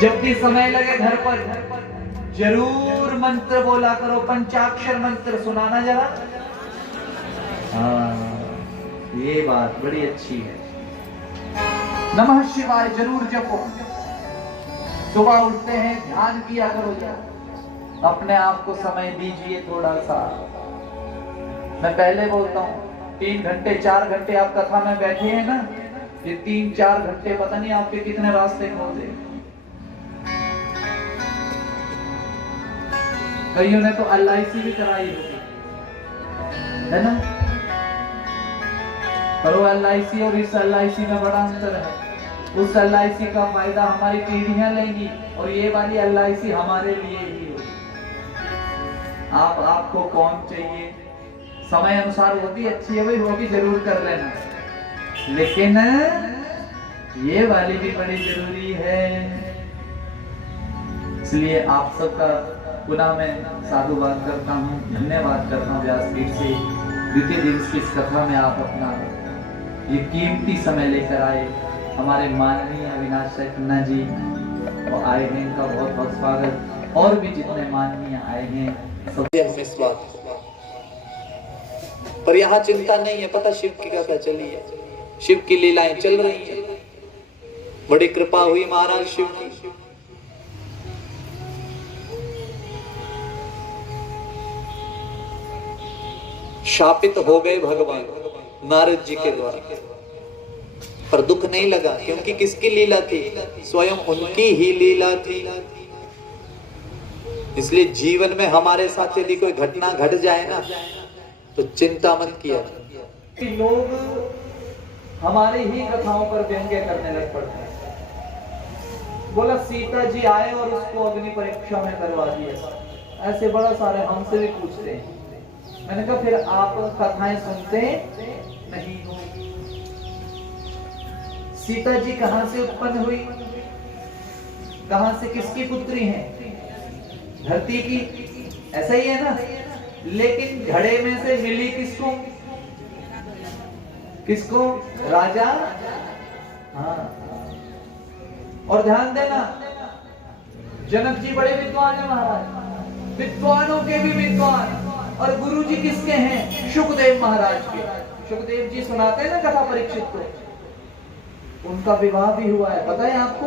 जब भी समय लगे घर पर जरूर मंत्र बोला करो, पंचाक्षर मंत्र सुनाना जरा। हाँ, ये बात बड़ी अच्छी है। नमः शिवाय जरूर जपो। सुबह उठते हैं ध्यान किया करो जरा, अपने आप को समय दीजिए थोड़ा सा। मैं पहले बोलता हूँ 3 घंटे 4 घंटे आप कथा में बैठे हैं ना, ये 3-4 घंटे पता नहीं आपके कितने रास्ते खोले। कईयों ने तो LIC भी कराई होगी, है ना? पर वो LIC और इस LIC में बड़ा अंतर है। उस LIC का फायदा हमारी पीढ़ियां लेंगी और ये वाली LIC हमारे लिए ही होगी। आपको कौन चाहिए, समय अनुसार होती अच्छी है भाई, वो भी जरूर कर लेना, लेकिन ये वाली भी बड़ी जरूरी है। इसलिए आप सबका पुनः मैं साधुवाद करता हूँ, धन्यवाद करता हूँ व्यासपीठ से। द्वितीय दिवस की इस कथा में आप अपना ये कीमती समय लेकर आए। हमारे माननीय अविनाश खन्ना जी वो आए हैं, इनका बहुत बहुत स्वागत। और भी जितने माननीय आए हैं सबसे हमें स्वागत। पर यहाँ चिंता नहीं है, पता शिव की कथा चली है, शिव की लीलाएं चल रही है। बड़ी कृपा हुई महाराज शिव की। शापित हो गए भगवान नारद जी के द्वारा, पर दुख नहीं लगा, क्योंकि किसकी लीला थी? स्वयं उनकी ही लीला थी। इसलिए जीवन में हमारे साथ यदि कोई घटना घट जाए ना, तो चिंता मत किया। लोग हमारी ही कथाओं पर व्यंग्य करने लग पड़ते हैं। बोला सीता जी आए और उसको अग्नि परीक्षा में करवा दिया। ऐसे बड़ा सारे हमसे भी पूछते हैं। मैंने कहा फिर आप कथाएं सुनते नहीं हो? सीता जी कहां से उत्पन्न हुई, कहां से, किसकी पुत्री हैं? धरती की, ऐसा ही है ना। लेकिन घड़े में से मिली किसको? किसको? राजा। हाँ, और ध्यान देना, जनक जी बड़े विद्वान है महाराज, विद्वानों के भी विद्वान। और गुरु जी किसके हैं? शुकदेव महाराज के। शुकदेव जी सुनाते हैं ना कथा परीक्षित को, उनका विवाह भी हुआ है, पता है आपको?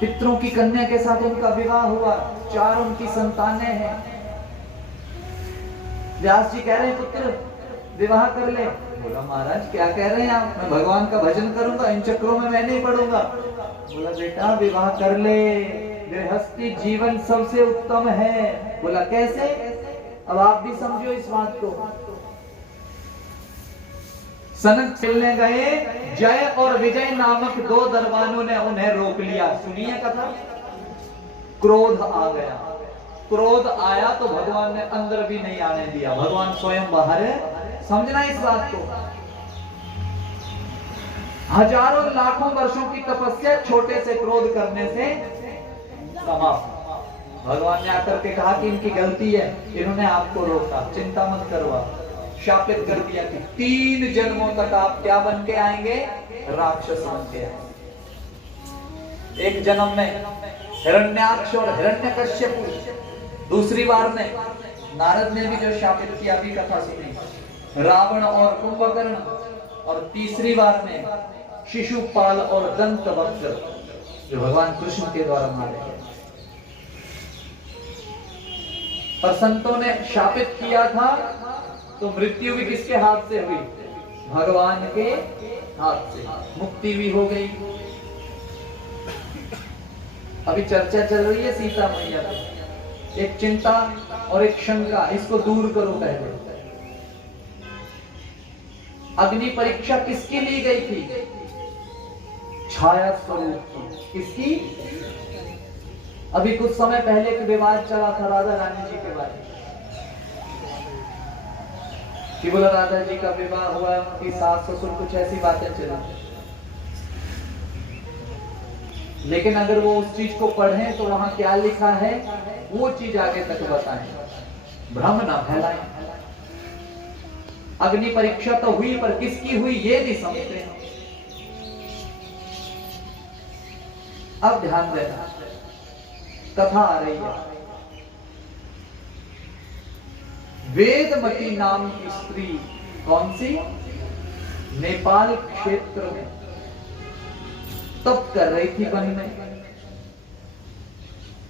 पितरों की कन्या के साथ उनका विवाह हुआ, 4 उनकी संतानें हैं। व्यास जी कह रहे हैं पुत्र विवाह कर ले। बोला महाराज क्या कह रहे हैं आप, मैं भगवान का भजन करूंगा, इन चक्रों में मैं नहीं पड़ूंगा। बोला बेटा विवाह कर ले, गृहस्थी जीवन सबसे उत्तम है। बोला कैसे? अब आप भी समझो इस बात को। सनक मिलने गए, जय और विजय नामक 2 दरबानों ने उन्हें रोक लिया। सुनिए कथा। क्रोध आ गया, क्रोध आया तो भगवान ने अंदर भी नहीं आने दिया, भगवान स्वयं बाहर है। समझना इस बात को। हजारों लाखों वर्षों की तपस्या छोटे से क्रोध करने से समाप्त। भगवान ने आकर के कहा कि इनकी गलती है, इन्होंने आपको रोका, चिंता मत करो। शापित कर दिया कि 3 जन्मों तक आप क्या बन के आएंगे? राक्षस बन के आएंगे। एक जन्म में हिरण्याक्ष और हिरण्यकश्यप, दूसरी बार में नारद ने भी जो शापित किया, भी कथा सुनी, रावण और कुंभकर्ण, और तीसरी बार में शिशुपाल और दंतवक्र, जो भगवान कृष्ण के द्वारा मारे गए। और संतों ने शापित किया था तो मृत्यु भी किसके हाथ से हुई? भगवान के हाथ से। मुक्ति भी हो गई। अभी चर्चा चल रही है सीता मैया की। एक चिंता और एक शंका, इसको दूर करो पहले। अग्नि परीक्षा किसकी ली गई थी? छाया स्वरूप किसकी? अभी कुछ समय पहले एक विवाद चला था राधा रानी जी के बारे में कि बोला राधा जी का विवाह हुआ, उनकी सास ससुर, कुछ ऐसी बातें चली। लेकिन अगर वो उस चीज को पढ़ें तो वहां क्या लिखा है वो चीज आगे तक बताएं, भ्रम ना फैलाएं। अग्नि परीक्षा तो हुई, पर किसकी हुई ये नहीं समझते। अब ध्यान देना, कथा आ रही है। वेदमती नाम की स्त्री, कौन सी? नेपाल क्षेत्र में तप कर रही थी, वन में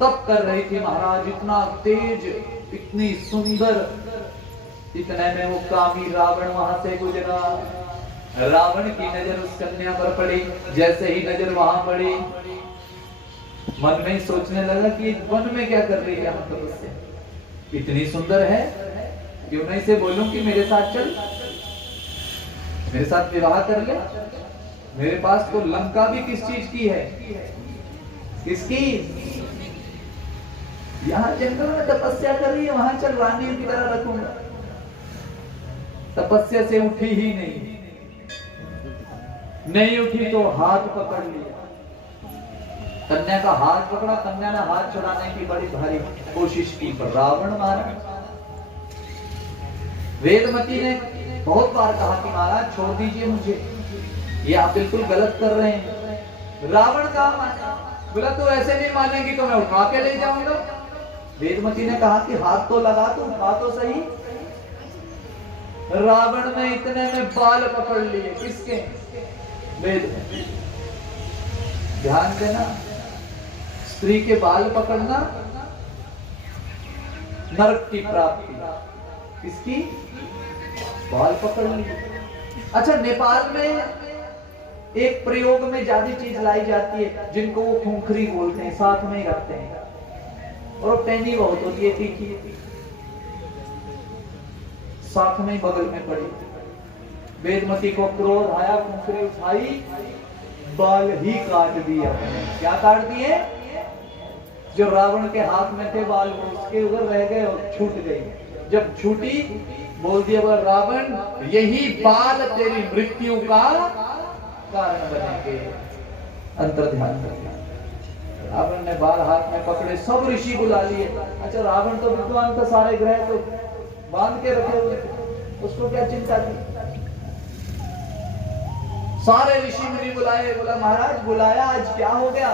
तप कर रही थी महाराज। इतना तेज, इतनी सुंदर, इतने में वो कामी रावण वहां से गुजरा। रावण की नजर उस कन्या पर पड़ी। जैसे ही नजर वहां पड़ी, मन में सोचने लगा कि वन में क्या कर रही है हम तपस्या, इतनी सुंदर है, क्यों नहीं से बोलूं कि मेरे साथ चल, मेरे साथ विवाह कर ले। मेरे पास तो लंका भी किस चीज की है, किसकी? यहाँ जंगल में तपस्या कर रही है, वहां चल रानी की तरह रखूंगा। तपस्या से उठी ही नहीं उठी तो हाथ पकड़ लिया, कन्या का हाथ पकड़ा। कन्या ने हाथ छुड़ाने की बड़ी भारी कोशिश की, पर रावण मारा। वेदमती ने बहुत बार कहा कि महाराज छोड़ दीजिए मुझे, ये आप बिल्कुल गलत कर रहे हैं। रावण का माना, बोला तो ऐसे नहीं मानेगी तो मैं उठा के ले जाऊंगा। वेदमती ने कहा कि हाथ तो लगा, तू उठा तो सही। रावण ने इतने में बाल पकड़ लिए, किसके? वेद में। ध्यान देना, स्त्री के बाल पकड़ना नरक की प्राप्ति। किसकी? बाल पकड़ लिए। अच्छा, नेपाल में एक प्रयोग में ज्यादा चीज लाई जाती है जिनको वो खूंखरी बोलते हैं, साथ में ही रखते हैं, और पैनी बहुत होती है, तीखी, साथ में बगल में पड़ी। वेदमती को क्रोध आया, खूंखरी उठाई, बाल ही काट दिए अपने। क्या काट दिए? जो रावण के हाथ में थे बाल, उसके उधर रह गए और छूट गई। जब छूटी, बोल दिया बोला रावण, यही बाल तेरी मृत्यु का कारण बनेंगे। अंतर ध्यान रखना। रावण ने बाल हाथ में पकड़े, सब ऋषि बुला लिए। अच्छा, रावण तो विद्वान था, सारे ग्रह तो बांध के रखे हुए, उसको क्या चिंता थी? सारे ऋषि मुनि बुलाए। बोला महाराज बुलाया, आज क्या हो गया?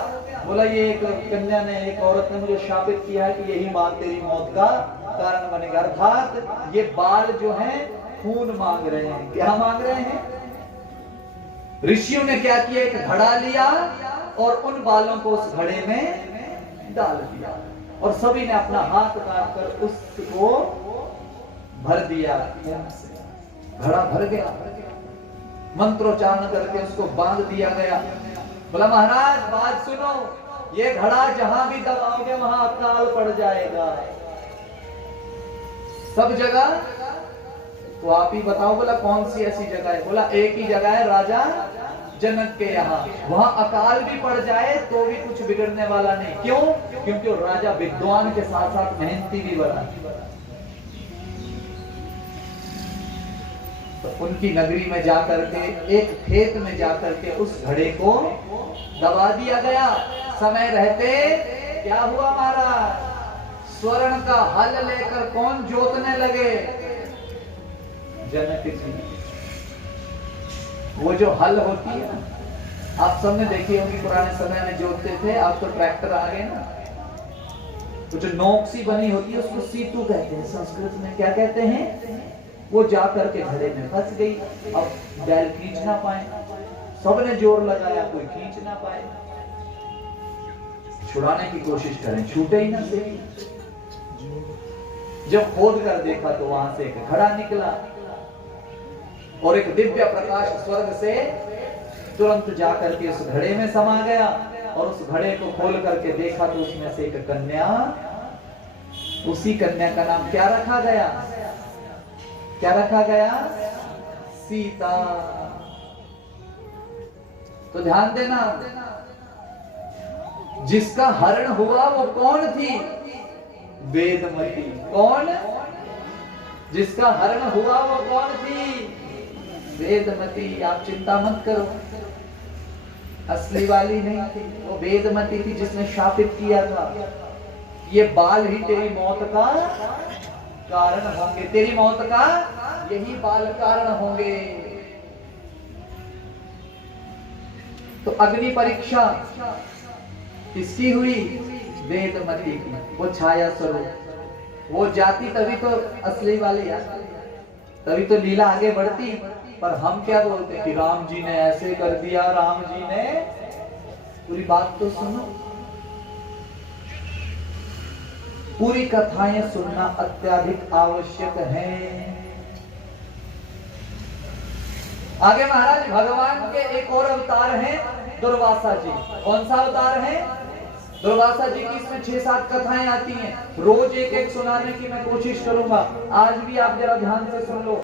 बोला ये एक कन्या ने, एक औरत ने मुझे शापित किया है कि यही बाल तेरी मौत का कारण बनेगा। अर्थात ये बाल जो हैं खून मांग रहे हैं। क्या मांग रहे हैं? ऋषियों ने क्या किया, एक घड़ा लिया और उन बालों को उस घड़े में डाल दिया, और सभी ने अपना हाथ काट कर उसको भर दिया। घड़ा भर गया, मंत्रोच्चारण करके उसको बांध दिया गया। बोला महाराज बात सुनो, ये घड़ा जहां भी दबाओगे वहां अकाल पड़ जाएगा, सब जगह। तो आप ही बताओ। बोला कौन सी ऐसी जगह है? बोला एक ही जगह है, राजा जनक के यहाँ, वहां अकाल भी पड़ जाए तो भी कुछ बिगड़ने वाला नहीं। क्यों? क्योंकि राजा विद्वान के साथ साथ मेहनती भी बना। तो उनकी नगरी में जाकर के, एक खेत में जाकर के उस घड़े को दबा दिया गया। समय रहते क्या हुआ महाराज? स्वर्ण का हल लेकर कौन जोतने लगे? जनक जी। वो जो हल होती है ना, आप सबने देखी होगी, पुराने समय में जोतते थे, अब तो ट्रैक्टर आ गए ना। तो जो नोक सी बनी होती है उसको सीतू कहते हैं, संस्कृत में क्या कहते हैं? वो जा करके घड़े में फंस गई। अब बैल खींच ना पाए, सबने जोर लगाया, कोई खींच ना पाए। छुड़ाने की कोशिश करें, छूटे ही ना सही। जब खोद कर देखा तो वहां से एक घड़ा निकला और एक दिव्य प्रकाश स्वर्ग से तुरंत जाकर के उस घड़े में समा गया। और उस घड़े को खोल करके देखा तो उसमें से एक कन्या, उसी कन्या का नाम क्या रखा गया? क्या रखा गया? सीता। तो ध्यान देना, जिसका हरण हुआ वो कौन थी? वेदमती। कौन? जिसका हरण हुआ वो कौन थी? वेदमती। आप चिंता मत करो, असली वाली नहीं थी, वो वेदमती थी जिसने शापित किया था ये बाल ही तेरी मौत का कारण होंगे, तेरी मौत का यही बाल कारण होंगे। तो अग्नि परीक्षा किसकी हुई? वेदमती की। वो छाया स्वरूप, वो जाति तभी तो असली वाले यार, तभी तो लीला आगे बढ़ती। पर हम क्या बोलते हैं कि राम जी ने ऐसे कर दिया, राम जी ने। पूरी बात तो सुनो, पूरी कथाएं सुनना अत्यधिक आवश्यक है। आगे महाराज भगवान के एक और अवतार हैं दुर्वासा जी। कौन सा अवतार है? दुर्वासा जी की इसमें 6-7 कथाएं आती हैं। रोज एक एक सुनाने की मैं कोशिश करूंगा। आज भी आप जरा ध्यान से सुन लो।